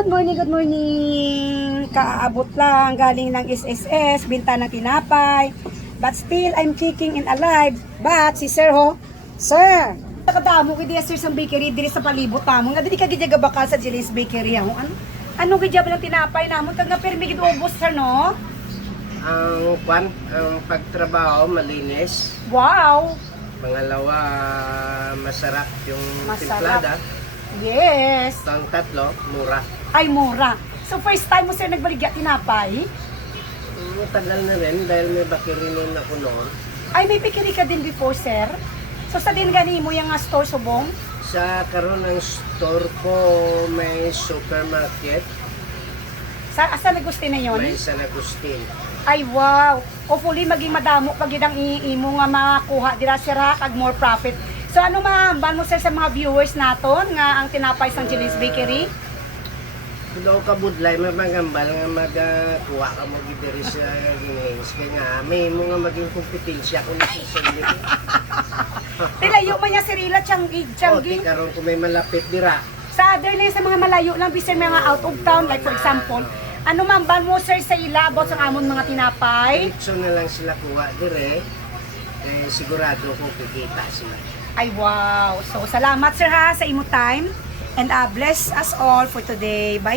Good morning, good morning. Kaaabot lang, galing ng SSS, binta ng tinapay. But still, I'm kicking and alive. But si Sir ho, Sir, nakadamo ko diya Sir sa bakery, dili sa palibot tamo. Nga dili ka gidya bakal sa Jilis Bakery. Ano gidya ba ng tinapay namon? Kag nga permi gid ubos Sir, no? Ang pagtrabaho malinis. Wow! Pangalawa, masarap yung Masarap. timplada. Yes! Ang tatlo, mura. Ay, mura. So first time mo Sir nagbaligya tinapay? Tagal na rin dahil may bakirinin ako noon. Ay, may bakery ka din before Sir? So sa din gani mo yung store subong? Sa karon ng store ko, may supermarket, Asa nagusti na yon? may San Agustin. Ay wow! Hopefully maging madamo pag yun ang imo nga makuha dira Sir ha, kag more profit. So ano mahamban mo Sir sa mga viewers naton nga ang tinapay sang Jilis Bakery? Kung ka budlay, magambal nga magkuha ka mo gidiri sa ginhings. Kaya nga, may mo nga maging kompetensya kung nasusulit. Tilayo man niya Sir Ila O, Changi. karon kung may malapit dira. Sa other lang sa mga malayo lang bisan mga out of town like for example, ano mahamban mo Sir sa ila about sa amon mga tinapay? Diretso na lang sila kuha dire. Sigurado ko kikita sila. Ay wow! So salamat Sir ha sa imo time and bless us all for today. Bye.